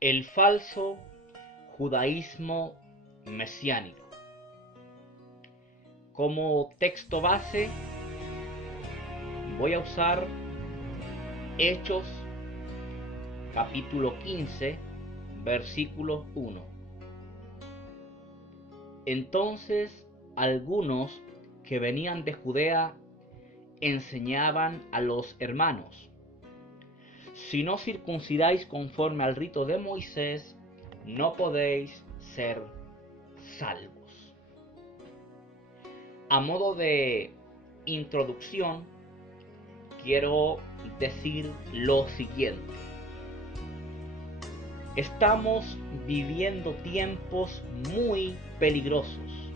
El falso judaísmo mesiánico. Como texto base voy a usar Hechos capítulo 15, versículo 1. Entonces algunos que venían de Judea enseñaban a los hermanos: si no circuncidáis conforme al rito de Moisés, no podéis ser salvos. A modo de introducción, quiero decir lo siguiente. Estamos viviendo tiempos muy peligrosos,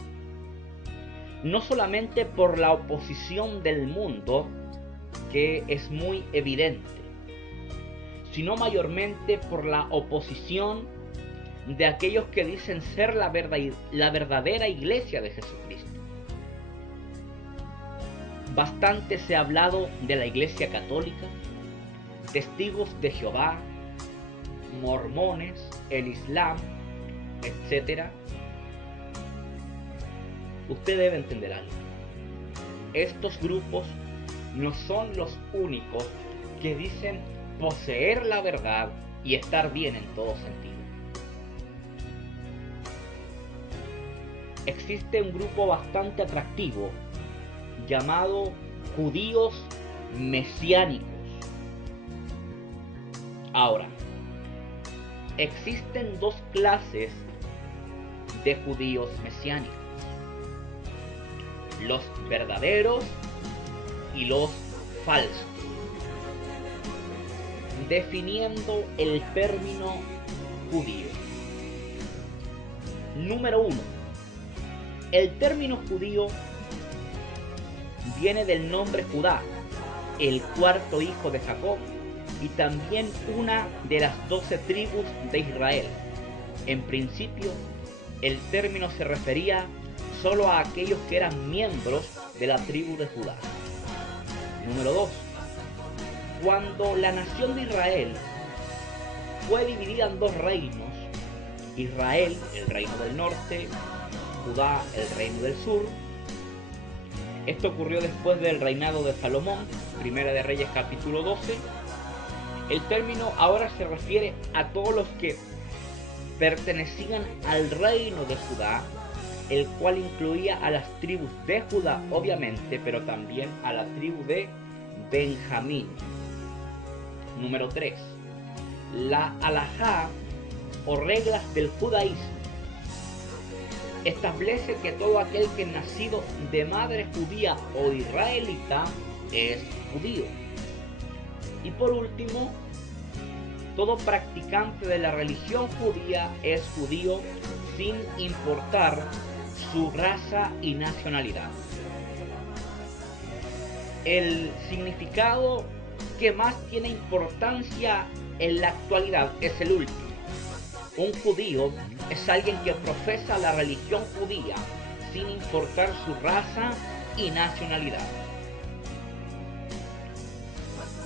no solamente por la oposición del mundo, que es muy evidente, sino mayormente por la oposición de aquellos que dicen ser la verdadera iglesia de Jesucristo. Bastante se ha hablado de la iglesia católica, testigos de Jehová, mormones, el Islam, etcétera. Usted debe entender algo. Estos grupos no son los únicos que dicen poseer la verdad y estar bien en todo sentido. Existe un grupo bastante atractivo llamado judíos mesiánicos. Ahora, existen dos clases de judíos mesiánicos: los verdaderos y los falsos. Definiendo el término judío. Número 1. El término judío viene del nombre Judá, el cuarto hijo de Jacob, y también una de las 12 tribus de Israel. En principio, el término se refería solo a aquellos que eran miembros de la tribu de Judá. Número 2. Cuando la nación de Israel fue dividida en dos reinos, Israel, el reino del norte, Judá, el reino del sur. Esto ocurrió después del reinado de Salomón, Primera de Reyes capítulo 12. El término ahora se refiere a todos los que pertenecían al reino de Judá, el cual incluía a las tribus de Judá, obviamente, pero también a la tribu de Benjamín. Número 3. La halajá o reglas del judaísmo establece que todo aquel que es nacido de madre judía o israelita es judío. Y por último, todo practicante de la religión judía es judío sin importar su raza y nacionalidad. El significado que más tiene importancia en la actualidad es el último. Un judío es alguien que profesa la religión judía sin importar su raza y nacionalidad.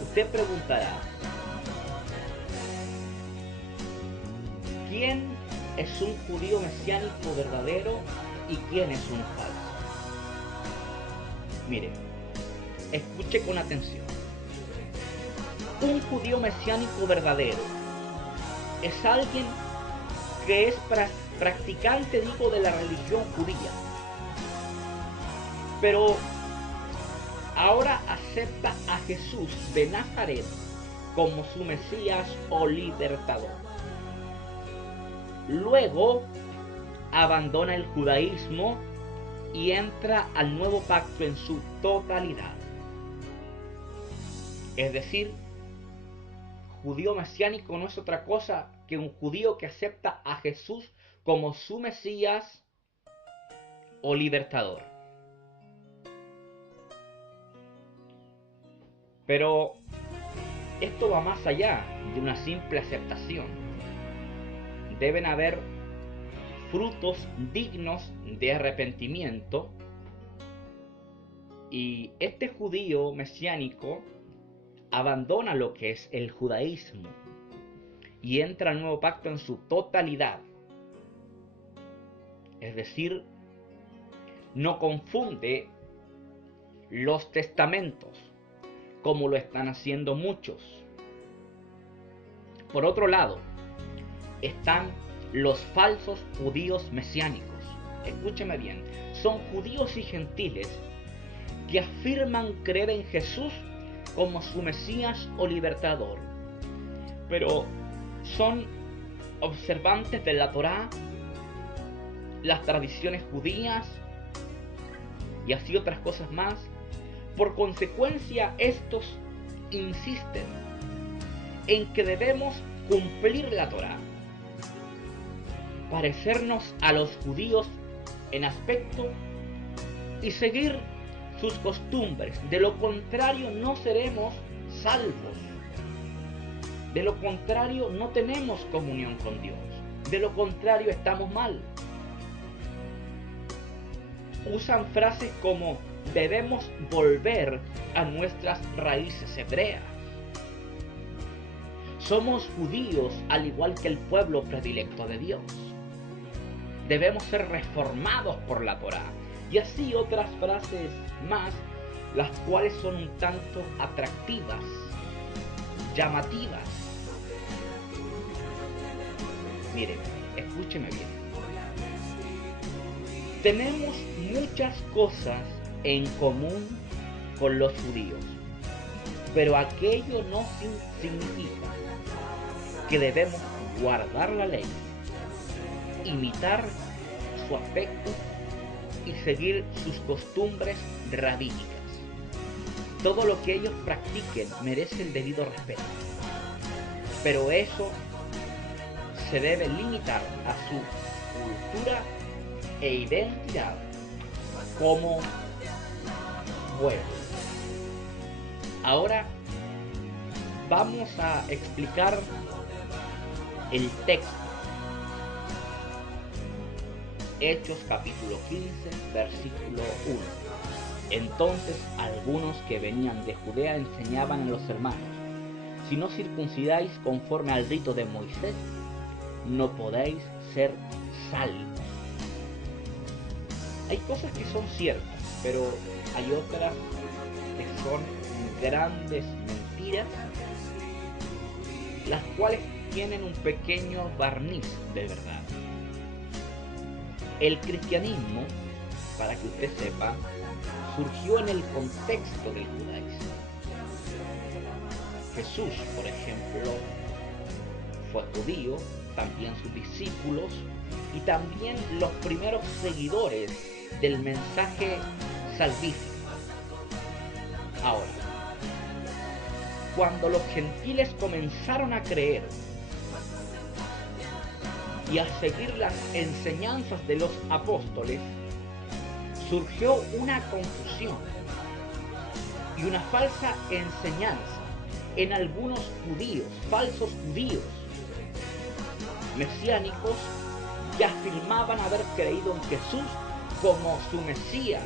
Usted preguntará: ¿quién es un judío mesiánico verdadero y quién es un falso? Mire, escuche con atención. Un judío mesiánico verdadero es alguien que es practicante, digo, de la religión judía, pero ahora acepta a Jesús de Nazaret como su Mesías o libertador. Luego abandona el judaísmo y entra al nuevo pacto en su totalidad. Es decir, judío mesiánico no es otra cosa que un judío que acepta a Jesús como su Mesías o libertador. Pero esto va más allá de una simple aceptación. Deben haber frutos dignos de arrepentimiento, y este judío mesiánico abandona lo que es el judaísmo y entra al nuevo pacto en su totalidad. Es decir, no confunde los testamentos, como lo están haciendo muchos. Por otro lado, están los falsos judíos mesiánicos. Escúcheme bien, son judíos y gentiles que afirman creer en Jesús como su Mesías o libertador, pero son observantes de la Torá, las tradiciones judías y así otras cosas más. Por consecuencia, estos insisten en que debemos cumplir la Torá, parecernos a los judíos en aspecto y seguir sus costumbres. De lo contrario, no seremos salvos. De lo contrario, no tenemos comunión con Dios. De lo contrario, estamos mal. Usan frases como debemos volver a nuestras raíces hebreas. Somos judíos al igual que el pueblo predilecto de Dios. Debemos ser reformados por la Torá. Y así otras frases más, las cuales son un tanto atractivas, llamativas. Miren, escúcheme bien. Tenemos muchas cosas en común con los judíos, pero aquello no significa que debemos guardar la ley, imitar su aspecto y seguir sus costumbres rabínicas. Todo lo que ellos practiquen merece el debido respeto, pero eso se debe limitar a su cultura e identidad como pueblo. Ahora vamos a explicar el texto. Hechos capítulo 15, versículo 1. Entonces algunos que venían de Judea enseñaban a los hermanos: si no circuncidáis conforme al rito de Moisés, no podéis ser salvos. Hay cosas que son ciertas, pero hay otras que son grandes mentiras, las cuales tienen un pequeño barniz de verdad. El cristianismo, para que usted sepa, surgió en el contexto del judaísmo. Jesús, por ejemplo, fue judío, también sus discípulos y también los primeros seguidores del mensaje salvífico. Ahora, cuando los gentiles comenzaron a creer y a seguir las enseñanzas de los apóstoles, surgió una confusión y una falsa enseñanza en algunos judíos, falsos judíos mesiánicos, que afirmaban haber creído en Jesús como su Mesías.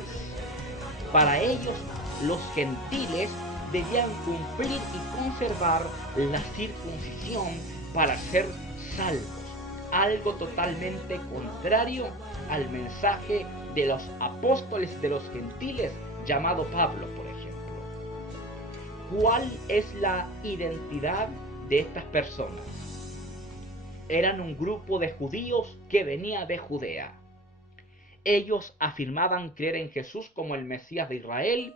Para ellos, los gentiles debían cumplir y conservar la circuncisión para ser salvos, algo totalmente contrario al mensaje de los apóstoles de los gentiles, llamado Pablo, por ejemplo. ¿Cuál es la identidad de estas personas? Eran un grupo de judíos que venía de Judea. Ellos afirmaban creer en Jesús como el Mesías de Israel,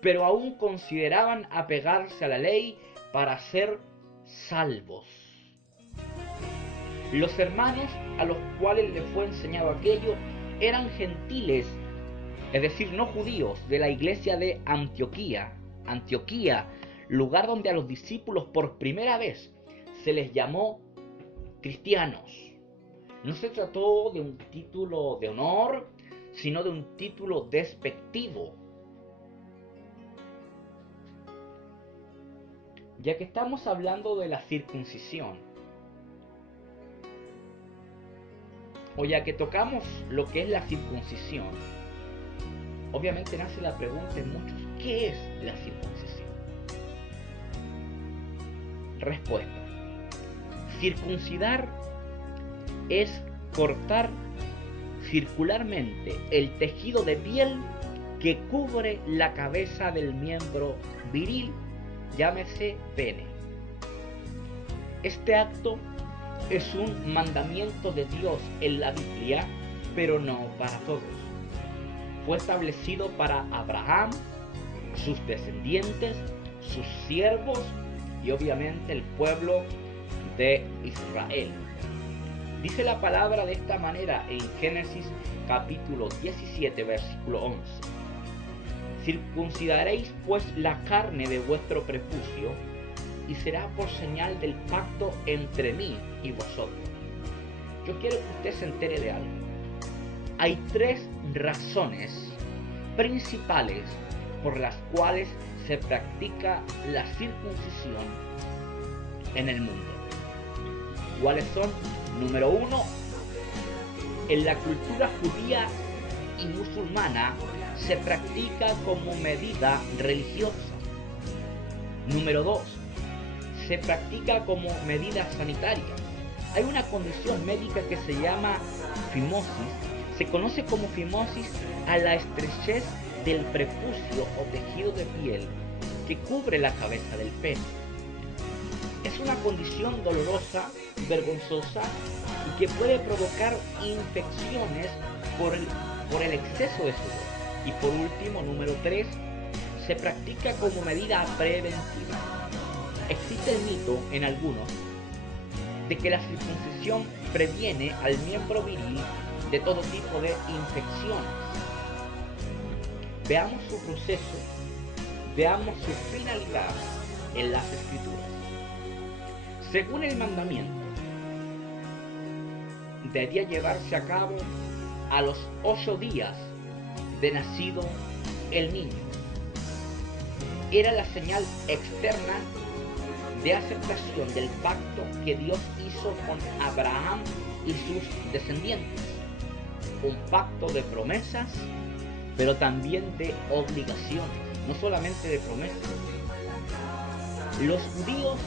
pero aún consideraban apegarse a la ley para ser salvos. Los hermanos a los cuales les fue enseñado aquello eran gentiles, es decir, no judíos, de la iglesia de Antioquía, lugar donde a los discípulos por primera vez se les llamó cristianos. No se trató de un título de honor, sino de un título despectivo. Ya que estamos hablando de la circuncisión, o ya que tocamos lo que es la circuncisión, obviamente nace la pregunta en muchos: ¿qué es la circuncisión? Respuesta: Circuncidar es cortar circularmente el tejido de piel que cubre la cabeza del miembro viril, llámese pene. Este acto es un mandamiento de Dios en la Biblia, pero no para todos. Fue establecido para Abraham, sus descendientes, sus siervos y obviamente el pueblo de Israel. Dice la palabra de esta manera en Génesis capítulo 17, versículo 11. Circuncidaréis pues la carne de vuestro prepucio, y será por señal del pacto entre mí y vosotros. Yo quiero que usted se entere de algo. Hay tres razones principales por las cuales se practica la circuncisión en el mundo. ¿Cuáles son? Número uno, en la cultura judía y musulmana se practica como medida religiosa. Número dos, se practica como medida sanitaria. Hay una condición médica que se llama fimosis. Se conoce como fimosis a la estrechez del prepucio o tejido de piel que cubre la cabeza del pene. Es una condición dolorosa, vergonzosa y que puede provocar infecciones por el exceso de sudor. Y por último, número 3, se practica como medida preventiva. Existe el mito en algunos de que la circuncisión previene al miembro viril de todo tipo de infecciones. Veamos su proceso, veamos su finalidad en las Escrituras. Según el mandamiento, debía llevarse a cabo a los 8 días de nacido el niño. Era la señal externa de aceptación del pacto que Dios hizo con Abraham y sus descendientes. Un pacto de promesas, pero también de obligaciones, no solamente de promesas. Los judíos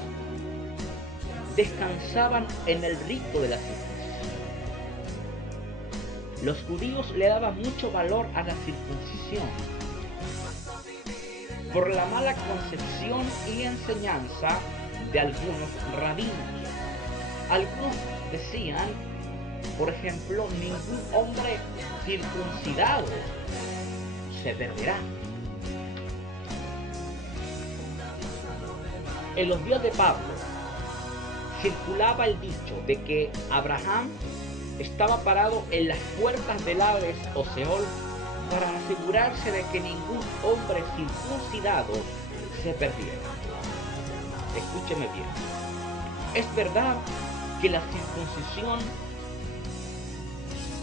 descansaban en el rito de la circuncisión. Los judíos le daban mucho valor a la circuncisión por la mala concepción y enseñanza de algunos rabinos. Algunos decían, por ejemplo, ningún hombre circuncidado se perderá. En los días de Pablo circulaba el dicho de que Abraham estaba parado en las puertas del Hades o Seol para asegurarse de que ningún hombre circuncidado se perdiera. Escúcheme bien. Es verdad que la circuncisión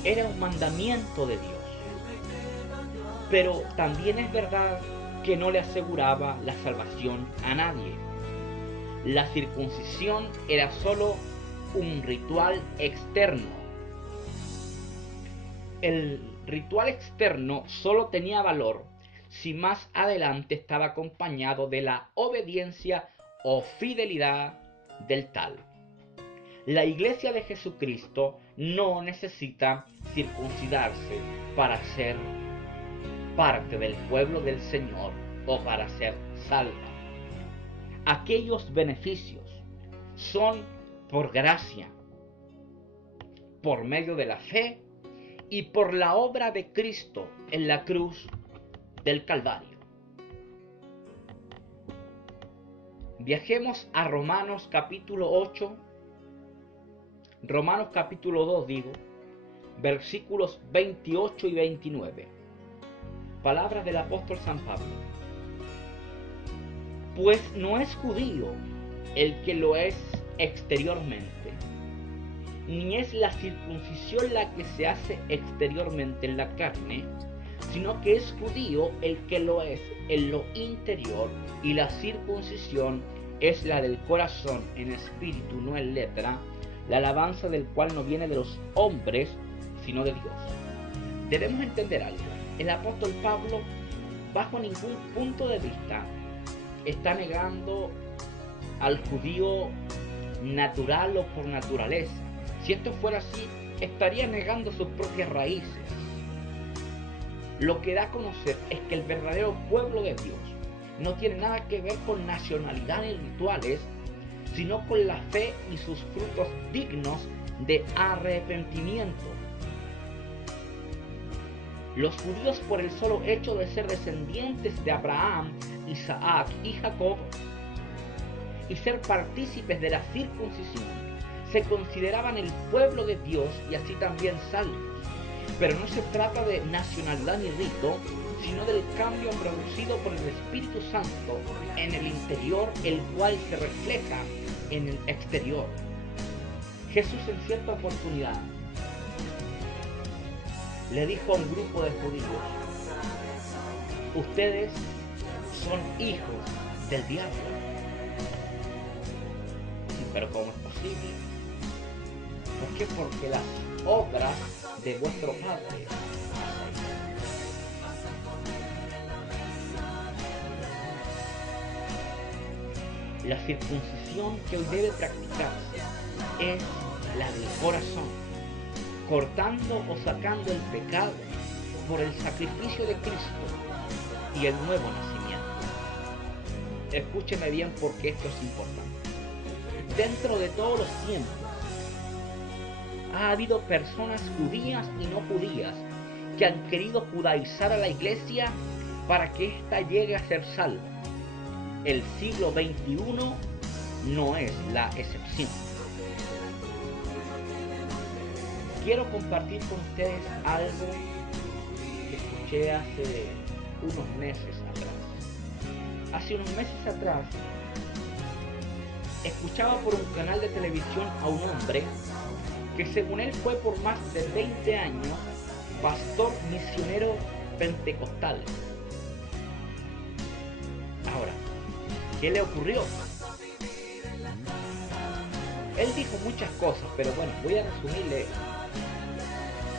era un mandamiento de Dios, pero también es verdad que no le aseguraba la salvación a nadie. La circuncisión era solo un ritual externo. El ritual externo solo tenía valor si más adelante estaba acompañado de la obediencia o fidelidad del tal. La Iglesia de Jesucristo no necesita circuncidarse para ser parte del pueblo del Señor o para ser salva. Aquellos beneficios son por gracia, por medio de la fe y por la obra de Cristo en la cruz del Calvario. Viajemos a Romanos capítulo 8, Romanos capítulo 2 versículos 28 y 29. Palabras del apóstol San Pablo. Pues no es judío el que lo es exteriormente, ni es la circuncisión la que se hace exteriormente en la carne, sino que es judío el que lo es en lo interior, y la circuncisión es la del corazón en espíritu, no en letra, la alabanza del cual no viene de los hombres, sino de Dios. Debemos entender algo. El apóstol Pablo, bajo ningún punto de vista, está negando al judío natural o por naturaleza. Si esto fuera así, estaría negando sus propias raíces. Lo que da a conocer es que el verdadero pueblo de Dios no tiene nada que ver con nacionalidades y rituales, sino con la fe y sus frutos dignos de arrepentimiento. Los judíos, por el solo hecho de ser descendientes de Abraham, Isaac y Jacob, y ser partícipes de la circuncisión, se consideraban el pueblo de Dios y así también salvos. Pero no se trata de nacionalidad ni rito, sino del cambio producido por el Espíritu Santo en el interior, el cual se refleja en el exterior. Jesús en cierta oportunidad le dijo a un grupo de judíos: ustedes son hijos del diablo. Sí, pero ¿cómo es posible? ¿Por qué? Porque las obras de vuestro padre. La circuncisión que hoy debe practicarse es la del corazón, cortando o sacando el pecado por el sacrificio de Cristo y el nuevo nacimiento. Escúcheme bien porque esto es importante. Dentro de todos los tiempos ha habido personas judías y no judías que han querido judaizar a la iglesia para que ésta llegue a ser salva. El siglo XXI no es la excepción. Quiero compartir con ustedes algo que escuché hace unos meses atrás. Hace unos meses atrás escuchaba por un canal de televisión a un hombre que, según él, fue por más de 20 años pastor misionero pentecostal. Ahora, ¿qué le ocurrió? Él dijo muchas cosas, pero bueno, voy a resumirle.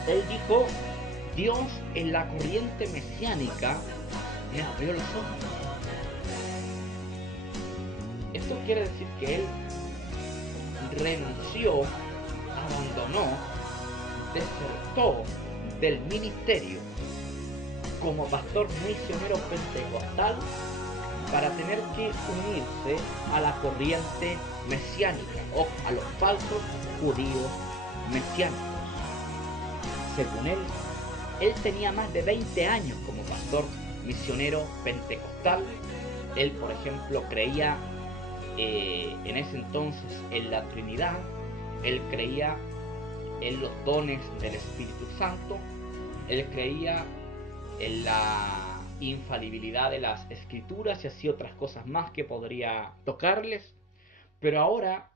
Él dijo: Dios en la corriente mesiánica me abrió los ojos. Esto quiere decir que él renunció, abandonó, desertó del ministerio como pastor misionero pentecostal para tener que unirse a la corriente mesiánica o a los falsos judíos mesiánicos. Según él tenía más de 20 años como pastor misionero pentecostal. Él, por ejemplo, creía en ese entonces en la Trinidad. Él creía en los dones del Espíritu Santo. Él creía en la infalibilidad de las Escrituras y así otras cosas más que podría tocarles. Pero ahora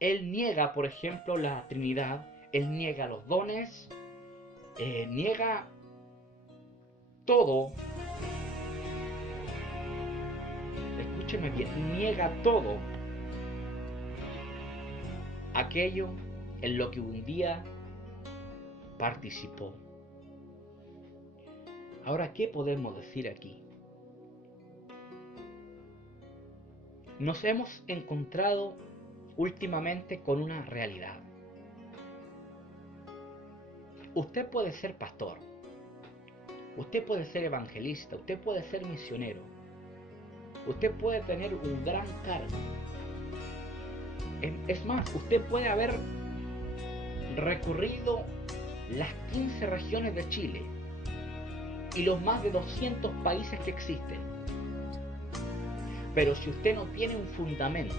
él niega, por ejemplo, la Trinidad. Él niega los dones, niega todo. Escúcheme bien, niega todo aquello en lo que un día participó. Ahora, ¿qué podemos decir aquí? Nos hemos encontrado últimamente con una realidad. Usted puede ser pastor, usted puede ser evangelista, usted puede ser misionero, usted puede tener un gran cargo. Es más, usted puede haber recorrido las 15 regiones de Chile y los más de 200 países que existen. Pero si usted no tiene un fundamento,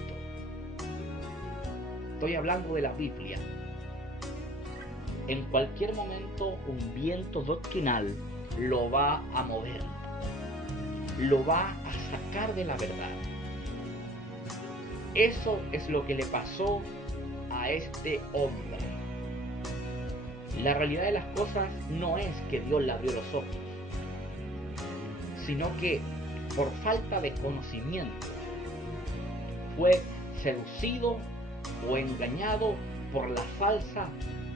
estoy hablando de la Biblia, en cualquier momento un viento doctrinal lo va a mover, lo va a sacar de la verdad. Eso es lo que le pasó a este hombre. La realidad de las cosas no es que Dios le abrió los ojos, sino que por falta de conocimiento fue seducido o engañado por la falsa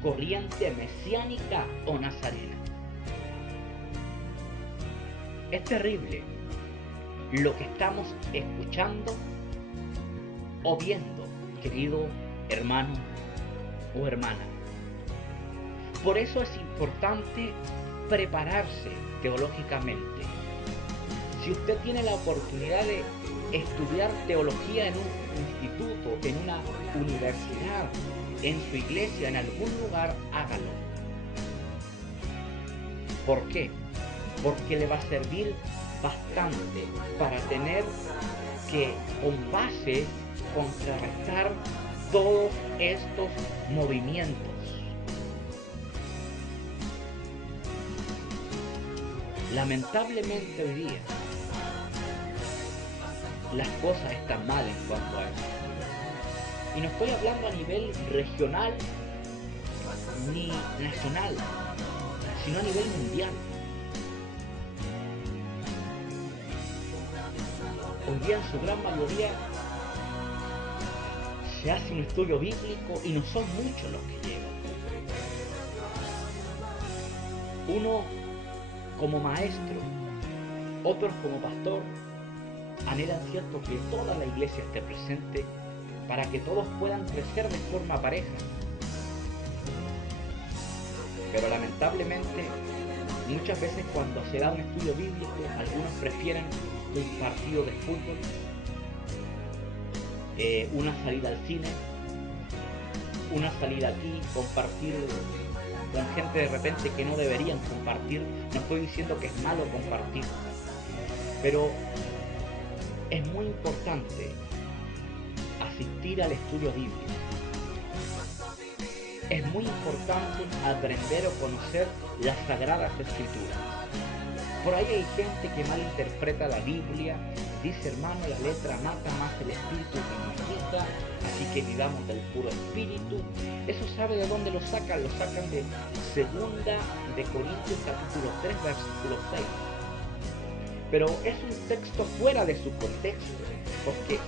corriente mesiánica o nazarena. Es terrible lo que estamos escuchando o viendo querido hermano o hermana. Por eso es importante prepararse teológicamente. Si usted tiene la oportunidad de estudiar teología en un instituto, en una universidad, en su iglesia, en algún lugar, hágalo. ¿Por qué? Porque le va a servir bastante para tener que, con base, contrarrestar todos estos movimientos. Lamentablemente hoy día las cosas están mal en cuanto a eso. Y no estoy hablando a nivel regional ni nacional, sino a nivel mundial. Hoy día en su gran mayoría se hace un estudio bíblico y no son muchos los que llegan. Uno como maestro, otros como pastor, anhelan cierto que toda la iglesia esté presente para que todos puedan crecer de forma pareja. Pero lamentablemente, muchas veces cuando se da un estudio bíblico, algunos prefieren un partido de fútbol, una salida al cine, una salida aquí, compartir con gente de repente que no deberían compartir. No estoy diciendo que es malo compartir, pero es muy importante asistir al estudio bíblico. Es muy importante aprender o conocer las Sagradas Escrituras. Por ahí hay gente que malinterpreta la Biblia, dice hermano, la letra mata más el espíritu que vivifica, así que vivamos del puro espíritu. Eso sabe de dónde lo sacan de 2 de Corintios capítulo 3 versículo 6. Pero es un texto fuera de su contexto, porque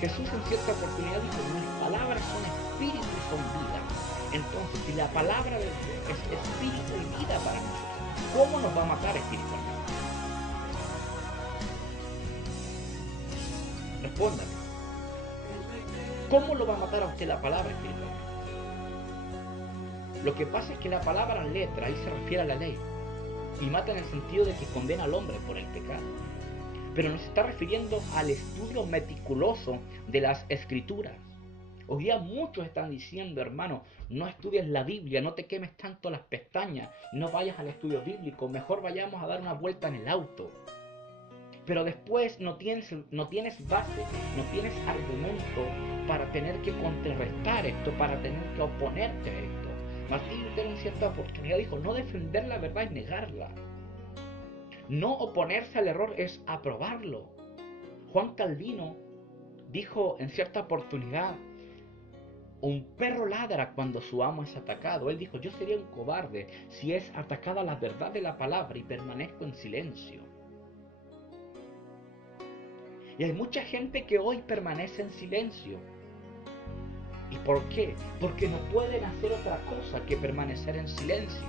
Jesús en cierta oportunidad dijo, mis palabras son espíritu y son vida. Entonces, si la palabra de Dios es espíritu y vida para nosotros, ¿cómo nos va a matar espiritualmente? Respóndame. ¿Cómo lo va a matar a usted la palabra espiritualmente? Lo que pasa es que la palabra letra ahí se refiere a la ley. Y mata en el sentido de que condena al hombre por el pecado. Pero nos está refiriendo al estudio meticuloso de las Escrituras. Hoy día muchos están diciendo, hermano, no estudies la Biblia, no te quemes tanto las pestañas, no vayas al estudio bíblico, mejor vayamos a dar una vuelta en el auto. Pero después no tienes base, no tienes argumento para tener que contrarrestar esto, para tener que oponerte a esto. Martín Lutero en cierta oportunidad dijo, no defender la verdad es negarla. No oponerse al error es aprobarlo. Juan Calvino dijo en cierta oportunidad, un perro ladra cuando su amo es atacado. Él dijo, yo sería un cobarde si es atacada la verdad de la palabra y permanezco en silencio. Y hay mucha gente que hoy permanece en silencio. ¿Y por qué? Porque no pueden hacer otra cosa que permanecer en silencio.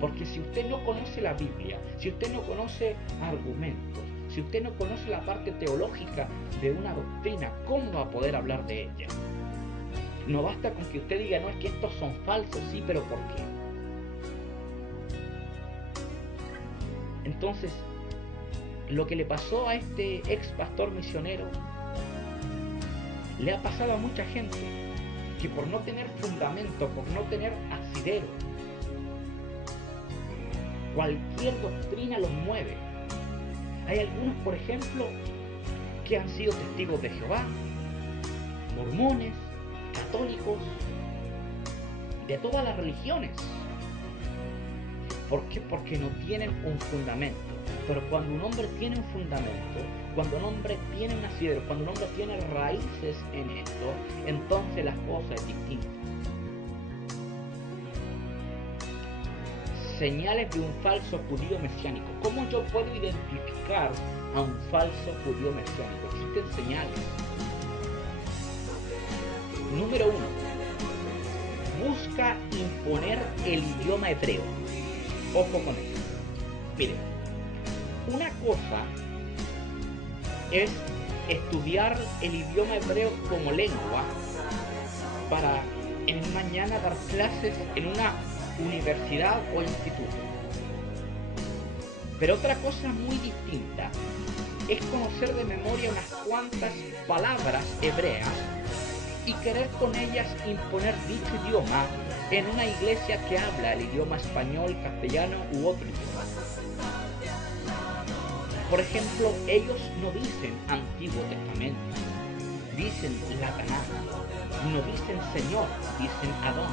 Porque si usted no conoce la Biblia, si usted no conoce argumentos, si usted no conoce la parte teológica de una doctrina, ¿cómo va a poder hablar de ella? No basta con que usted diga, no, es que estos son falsos, sí, pero ¿por qué? Entonces, lo que le pasó a este ex pastor misionero, le ha pasado a mucha gente, que por no tener fundamento, por no tener asidero, cualquier doctrina los mueve. Hay algunos, por ejemplo, que han sido testigos de Jehová, mormones, católicos, de todas las religiones. ¿Por qué? Porque no tienen un fundamento. Pero cuando un hombre tiene un fundamento, cuando un hombre tiene un asidero, cuando un hombre tiene raíces en esto, entonces las cosas es distinta. Señales de un falso judío mesiánico. ¿Cómo yo puedo identificar a un falso judío mesiánico? Existen señales. Número 1. Busca imponer el idioma hebreo. Ojo con esto. Miren, una cosa es estudiar el idioma hebreo como lengua para en el mañana dar clases en una universidad o instituto. Pero otra cosa muy distinta es conocer de memoria unas cuantas palabras hebreas y querer con ellas imponer dicho idioma en una iglesia que habla el idioma español, castellano u otro idioma. Por ejemplo, ellos no dicen Antiguo Testamento, dicen la Tanakh, no dicen Señor, dicen Adón,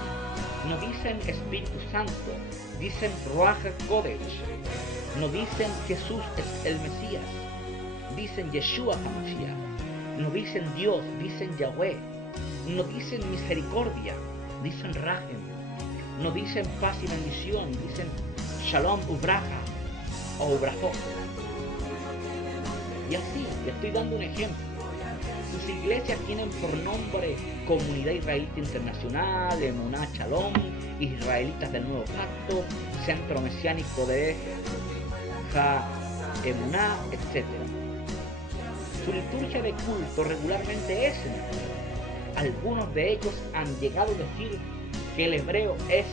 no dicen Espíritu Santo, dicen Ruach Kodesh, no dicen Jesús es el Mesías, dicen Yeshua HaMashiach, no dicen Dios, dicen Yahweh, no dicen misericordia, dicen Rahem, no dicen paz y bendición, dicen Shalom Ubraja o Ubrajot. Y así, le estoy dando un ejemplo. Sus iglesias tienen por nombre Comunidad Israelita Internacional, Emuná Shalom, Israelitas del Nuevo Pacto, Centro Mesiánico de Emuná, etc. Su liturgia de culto regularmente es en hebreo. Algunos de ellos han llegado a decir que el hebreo es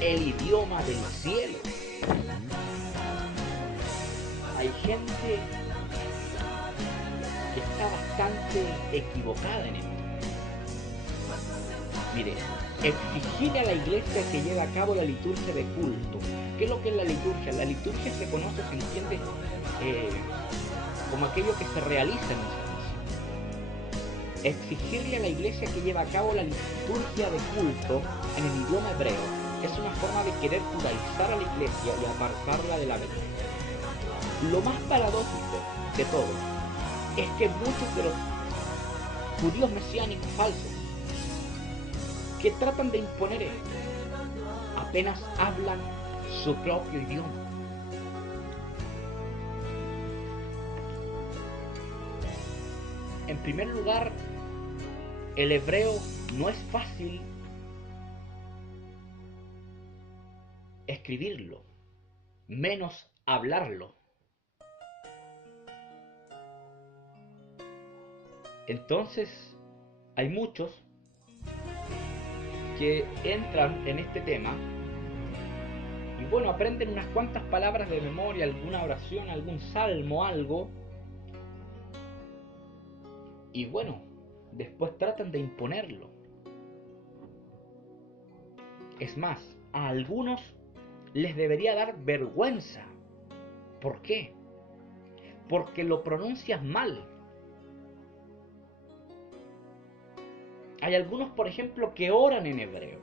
el idioma del cielo. Hay gente que está bastante equivocada en esto. Mire, exigir a la iglesia que lleve a cabo la liturgia de culto. ¿Qué es lo que es la liturgia? La liturgia se conoce, se entiende como aquello que se realiza en un servicio. Exigirle a la iglesia que lleve a cabo la liturgia de culto en el idioma hebreo es una forma de querer judaizar a la iglesia y apartarla de la verdad. Lo más paradójico de todo es que muchos de los judíos mesiánicos falsos que tratan de imponer esto apenas hablan su propio idioma. En primer lugar, el hebreo no es fácil escribirlo, menos hablarlo. Entonces, hay muchos que entran en este tema y bueno, aprenden unas cuantas palabras de memoria, alguna oración, algún salmo, algo, y bueno, después tratan de imponerlo. Es más, a algunos les debería dar vergüenza. ¿Por qué? Porque lo pronuncias mal. Hay algunos, por ejemplo, que oran en hebreo.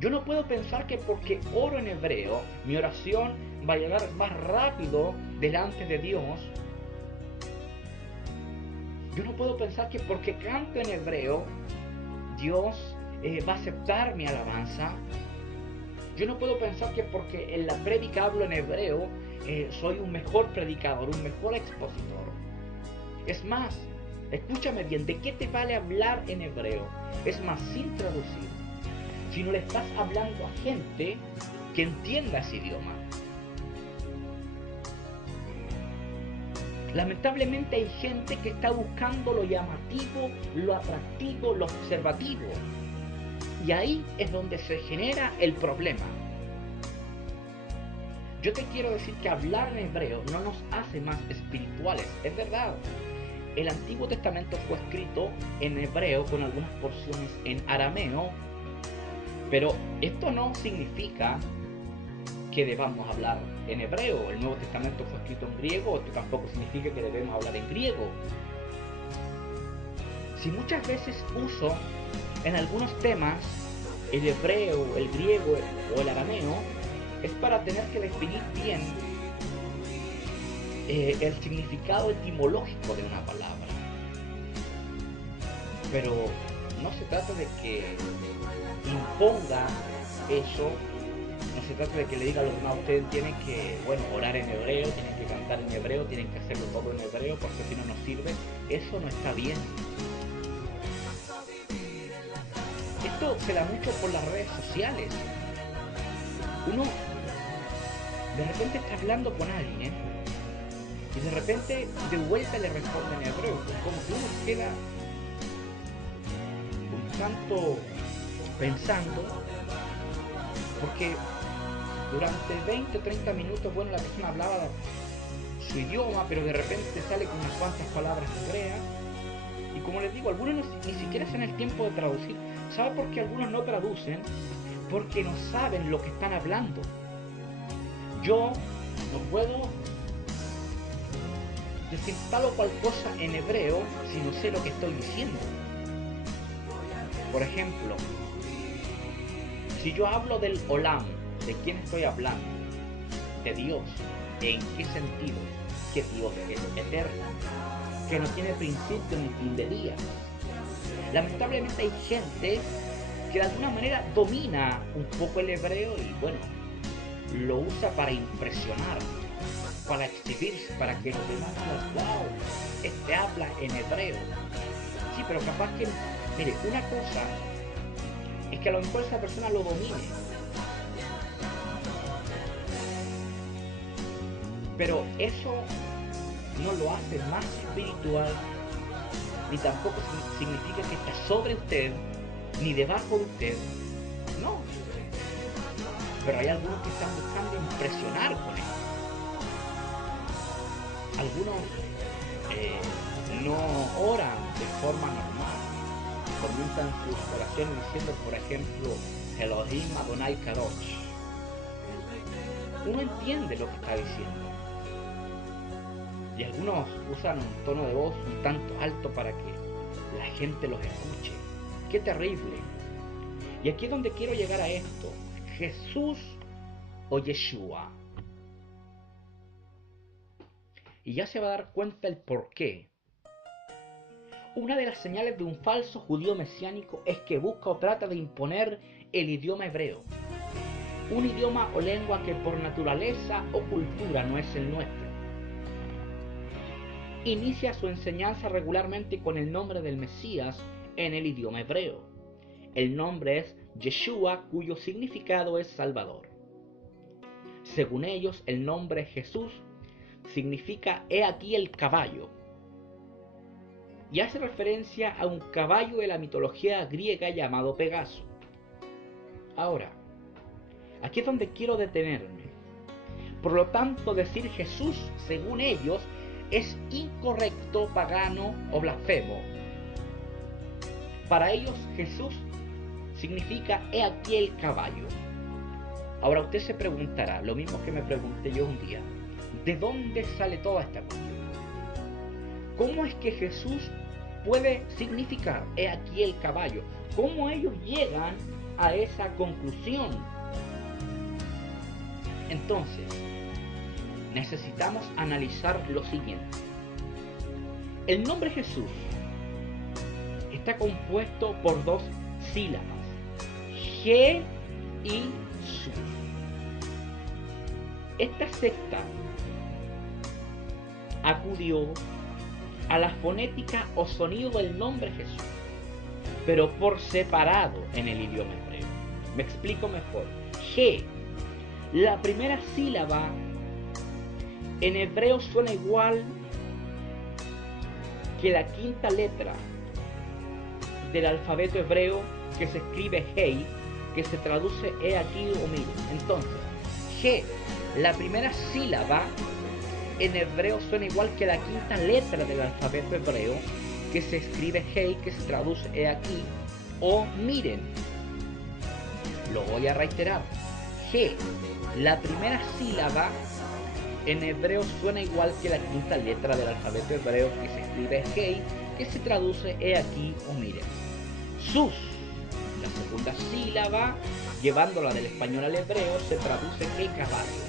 Yo no puedo pensar que porque oro en hebreo, mi oración va a llegar más rápido delante de Dios. Yo no puedo pensar que porque canto en hebreo, Dios va a aceptar mi alabanza. Yo no puedo pensar que porque en la prédica hablo en hebreo, soy un mejor predicador, un mejor expositor. Es más, escúchame bien, ¿de qué te vale hablar en hebreo? Es más, sin traducir. Si no le estás hablando a gente que entienda ese idioma. Lamentablemente hay gente que está buscando lo llamativo, lo atractivo, lo observativo. Y ahí es donde se genera el problema. Yo te quiero decir que hablar en hebreo no nos hace más espirituales, es verdad. El Antiguo Testamento fue escrito en hebreo con algunas porciones en arameo, pero esto no significa que debamos hablar en hebreo. El Nuevo Testamento fue escrito en griego, esto tampoco significa que debemos hablar en griego. Si muchas veces uso en algunos temas el hebreo, el griego o el arameo, es para tener que definir bien el significado etimológico de una palabra. Pero no se trata de que imponga eso, no se trata de que le diga a los demás, ustedes tienen que, bueno, orar en hebreo, tienen que cantar en hebreo, tienen que hacerlo todo en hebreo, porque si no nos sirve. Eso no está bien. Esto se da mucho por las redes sociales. Uno de repente está hablando con alguien y de repente de vuelta le responde en hebreo, como que uno queda un tanto pensando, porque durante 20 o 30 minutos, bueno, la persona hablaba su idioma, pero de repente sale con unas cuantas palabras hebreas. Y como les digo, algunos ni siquiera se dan el tiempo de traducir. ¿Sabe por qué algunos no traducen? Porque no saben lo que están hablando. Yo no puedo decir tal o cual cosa en hebreo si no sé lo que estoy diciendo. Por ejemplo, si yo hablo del Olam, ¿de quién estoy hablando? De Dios. ¿En qué sentido? Que Dios es eterno, que no tiene principio ni fin de días. Lamentablemente hay gente que de alguna manera domina un poco el hebreo y bueno, lo usa para impresionar, para exhibirse, para que los demás digan, wow, este habla en hebreo. Sí, pero capaz que, mire, una cosa es que a lo mejor esa persona lo domine, pero eso no lo hace más espiritual, ni tampoco significa que está sobre usted, ni debajo de usted. No. Pero hay algunos que están buscando impresionar con esto. Algunos no oran de forma normal. Comienzan sus oraciones diciendo, por ejemplo, Elohim Adonai Kadosh. Uno entiende lo que está diciendo. Y algunos usan un tono de voz un tanto alto para que la gente los escuche. ¡Qué terrible! Y aquí es donde quiero llegar a esto. Jesús o Yeshua. Y ya se va a dar cuenta el por qué. Una de las señales de un falso judío mesiánico es que busca o trata de imponer el idioma hebreo. Un idioma o lengua que por naturaleza o cultura no es el nuestro. Inicia su enseñanza regularmente con el nombre del Mesías en el idioma hebreo. El nombre es Yeshua, cuyo significado es Salvador. Según ellos, el nombre Jesús significa he aquí el caballo, y hace referencia a un caballo de la mitología griega llamado Pegaso. Ahora, aquí es donde quiero detenerme. Por lo tanto, decir Jesús, según ellos, es incorrecto, pagano o blasfemo. Para ellos, Jesús significa he aquí el caballo. Ahora usted se preguntará, lo mismo que me pregunté yo un día, ¿de dónde sale toda esta cuestión? ¿Cómo es que Jesús puede significar he aquí el caballo? ¿Cómo ellos llegan a esa conclusión? Entonces, necesitamos analizar lo siguiente. El nombre Jesús está compuesto por dos sílabas, Je y Su. Esta secta acudió a la fonética o sonido del nombre Jesús, pero por separado en el idioma hebreo. Me explico mejor. Je, la primera sílaba en hebreo suena igual que la quinta letra del alfabeto hebreo, que se escribe Hei, que se traduce he aquí o mire. Entonces, Je, la primera sílaba en hebreo suena igual que la quinta letra del alfabeto hebreo, que se escribe Hei, que se traduce he aquí o miren. Lo voy a reiterar. Je, la primera sílaba en hebreo suena igual que la quinta letra del alfabeto hebreo, que se escribe Hei, que se traduce he aquí o miren. Sus, la segunda sílaba, llevándola del español al hebreo, se traduce que caballo.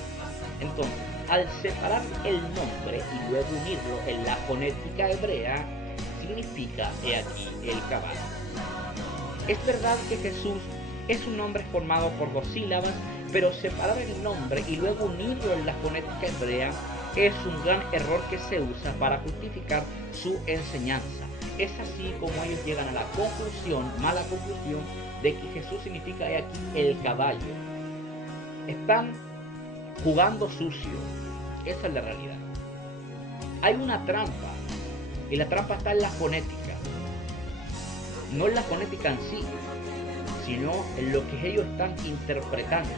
Entonces, al separar el nombre y luego unirlo en la fonética hebrea, significa he aquí el caballo. Es verdad que Jesús es un nombre formado por dos sílabas, pero separar el nombre y luego unirlo en la fonética hebrea es un gran error que se usa para justificar su enseñanza. Es así como ellos llegan a la conclusión, mala conclusión, de que Jesús significa he aquí el caballo. Están jugando sucio. Esa es la realidad. Hay una trampa, y la trampa está en la fonética. no en la fonética en sí, sino en lo que ellos están interpretando.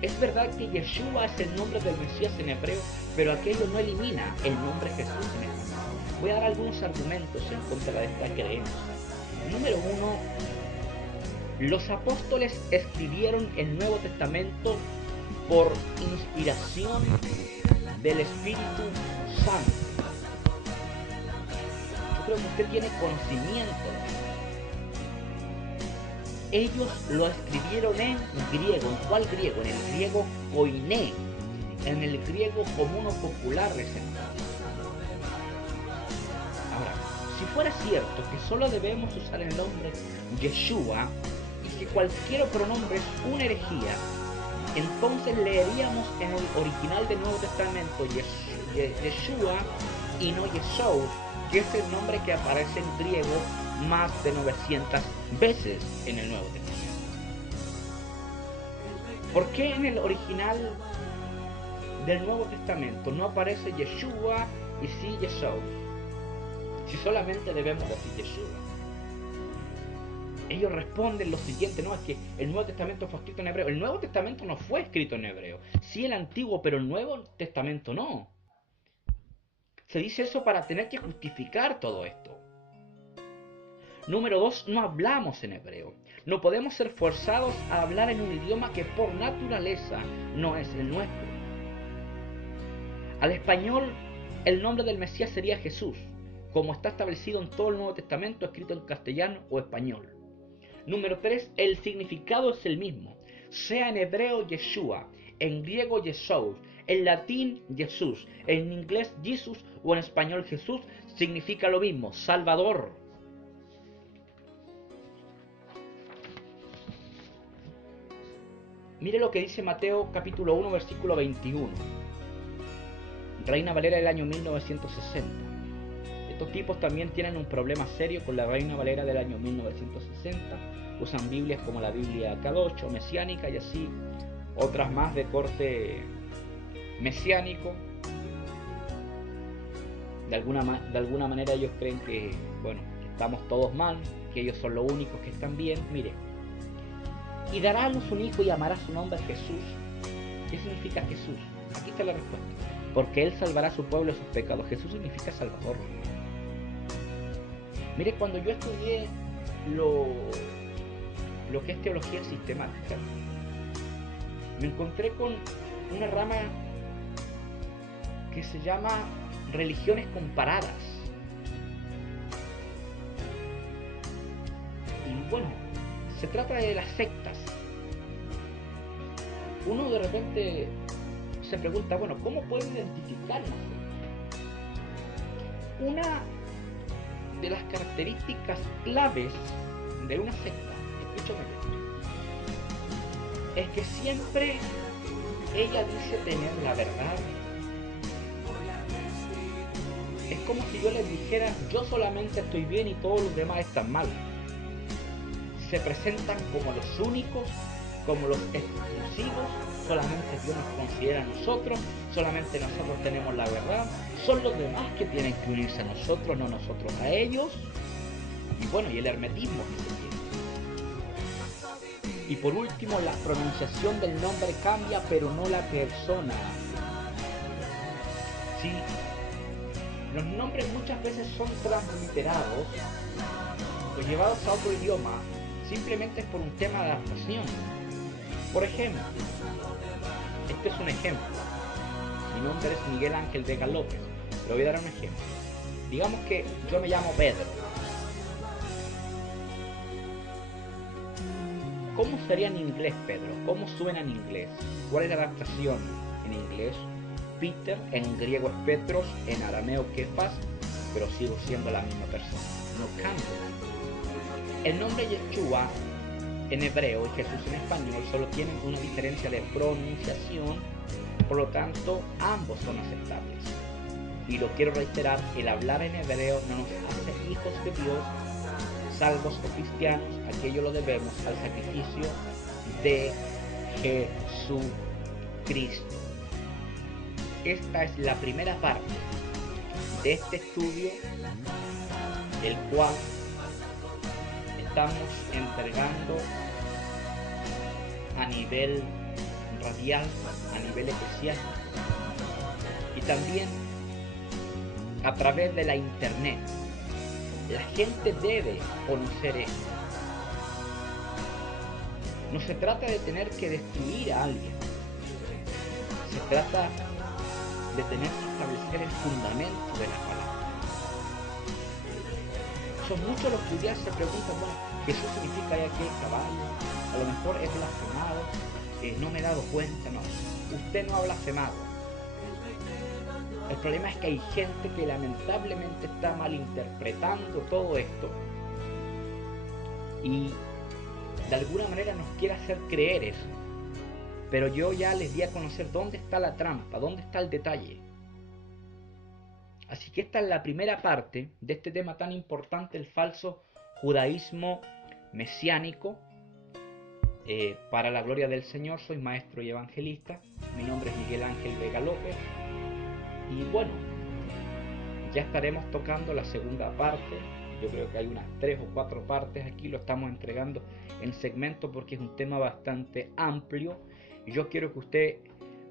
Es verdad que Yeshua es el nombre del Mesías en hebreo, pero aquello no elimina el nombre Jesús en español. Voy a dar algunos argumentos en contra de esta creencia. Número uno, los apóstoles escribieron el Nuevo Testamento por inspiración del Espíritu Santo. Yo creo que usted tiene conocimiento de eso. Ellos lo escribieron en griego. ¿En cuál griego? En el griego koiné, en el griego común o popular de ese entonces. Ahora, si fuera cierto que solo debemos usar el nombre Yeshua y que cualquier otro nombre es una herejía, entonces leeríamos en el original del Nuevo Testamento Yeshua y no Yeshua, que es el nombre que aparece en griego más de 900 veces en el Nuevo Testamento. ¿Por qué en el original del Nuevo Testamento no aparece Yeshua y sí Yeshua? Si solamente debemos decir Yeshua. Ellos responden lo siguiente: no, es que el Nuevo Testamento fue escrito en hebreo. El Nuevo Testamento no fue escrito en hebreo. Sí el Antiguo, pero el Nuevo Testamento no. Se dice eso para tener que justificar todo esto. Número 2, no hablamos en hebreo. No podemos ser forzados a hablar en un idioma que por naturaleza no es el nuestro. Al español, el nombre del Mesías sería Jesús, como está establecido en todo el Nuevo Testamento escrito en castellano o español. Número 3, el significado es el mismo, sea en hebreo Yeshua, en griego Yeshua, en latín Jesús, en inglés Jesus o en español Jesús, significa lo mismo, Salvador. Mire lo que dice Mateo capítulo 1 versículo 21. Reina Valera del año 1960. Estos tipos también tienen un problema serio con la Reina Valera del año 1960. Usan Biblias como la Biblia Kadosh o mesiánica y así otras más de corte mesiánico. De alguna manera ellos creen que, bueno, que estamos todos mal, que ellos son los únicos que están bien. Mire, y dará a luz un hijo y llamará su nombre Jesús. ¿Qué significa Jesús? Aquí está la respuesta. Porque él salvará a su pueblo de sus pecados. Jesús significa Salvador. Mire, cuando yo estudié lo que es teología sistemática, me encontré con una rama que se llama religiones comparadas. Y bueno, se trata de las sectas. Uno de repente se pregunta, bueno, ¿cómo puedo identificar una secta? Una de las características claves de una secta, escúchame esto, es que siempre ella dice tener la verdad. Es como si yo les dijera, yo solamente estoy bien y todos los demás están mal. Se presentan como los únicos, como los exclusivos, solamente Dios nos considera a nosotros, solamente nosotros tenemos la verdad, son los demás que tienen que unirse a nosotros, no nosotros a ellos. Y bueno, y el hermetismo que se tiene. Y por último, la pronunciación del nombre cambia, pero no la persona. Sí, los nombres muchas veces son transliterados o llevados a otro idioma, simplemente es por un tema de adaptación. Por ejemplo, este es un ejemplo. Mi nombre es Miguel Ángel Vega López. Le voy a dar un ejemplo. Digamos que yo me llamo Pedro. ¿Cómo sería en inglés Pedro? ¿Cómo suena en inglés? ¿Cuál es la adaptación en inglés? Peter, en griego es Petros, en arameo Kefas, pero sigo siendo la misma persona. No cambio. El nombre Yeshua en hebreo y Jesús en español solo tienen una diferencia de pronunciación, por lo tanto ambos son aceptables. Y lo quiero reiterar, el hablar en hebreo no nos hace hijos de Dios, salvos o cristianos, aquello lo debemos al sacrificio de Jesucristo. Esta es la primera parte de este estudio, el cual estamos entregando a nivel radial, a nivel eclesiástico y también a través de la internet. La gente debe conocer esto. No se trata de tener que destruir a alguien, se trata de tener que establecer el fundamento de la palabra. Son muchos los que hoy día se preguntan, bueno, Jesús significa ya que el caballo, a lo mejor es blasfemado, no me he dado cuenta, no. Usted no ha blasfemado. El problema es que hay gente que lamentablemente está malinterpretando todo esto y de alguna manera nos quiere hacer creer eso. Pero yo ya les di a conocer dónde está la trampa, dónde está el detalle. Así que esta es la primera parte de este tema tan importante, el falso judaísmo mesiánico. Para la gloria del Señor, soy maestro y evangelista. Mi nombre es Miguel Ángel Vega López. Y bueno, ya estaremos tocando la segunda parte. Yo creo que hay unas 3 o 4 partes aquí. Lo estamos entregando en segmentos porque es un tema bastante amplio. Y yo quiero que usted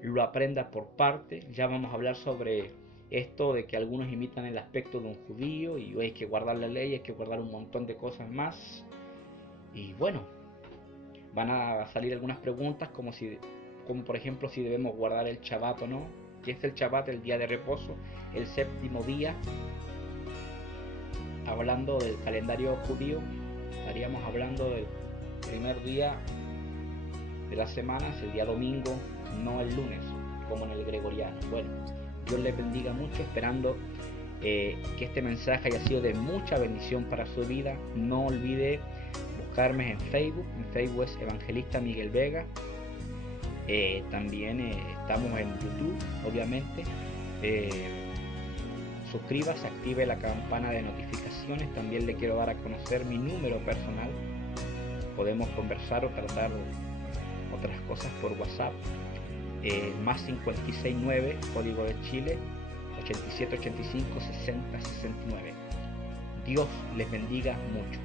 lo aprenda por parte. Ya vamos a hablar sobre esto de que algunos imitan el aspecto de un judío y hay que guardar la ley, hay que guardar un montón de cosas más. Y bueno, van a salir algunas preguntas como por ejemplo si debemos guardar el Shabbat o no. ¿Qué es el Shabbat? El día de reposo, el séptimo día. Hablando del calendario judío, estaríamos hablando del primer día de la semana, es el día domingo, no el lunes, como en el gregoriano. Bueno, Dios les bendiga mucho, esperando que este mensaje haya sido de mucha bendición para su vida. No olvide buscarme en Facebook. Mi Facebook es Evangelista Miguel Vega. También estamos en YouTube, obviamente. Suscríbase, active la campana de notificaciones. También le quiero dar a conocer mi número personal. Podemos conversar o tratar otras cosas por WhatsApp. Más 569, código de Chile, 8785 60 69. Dios les bendiga mucho.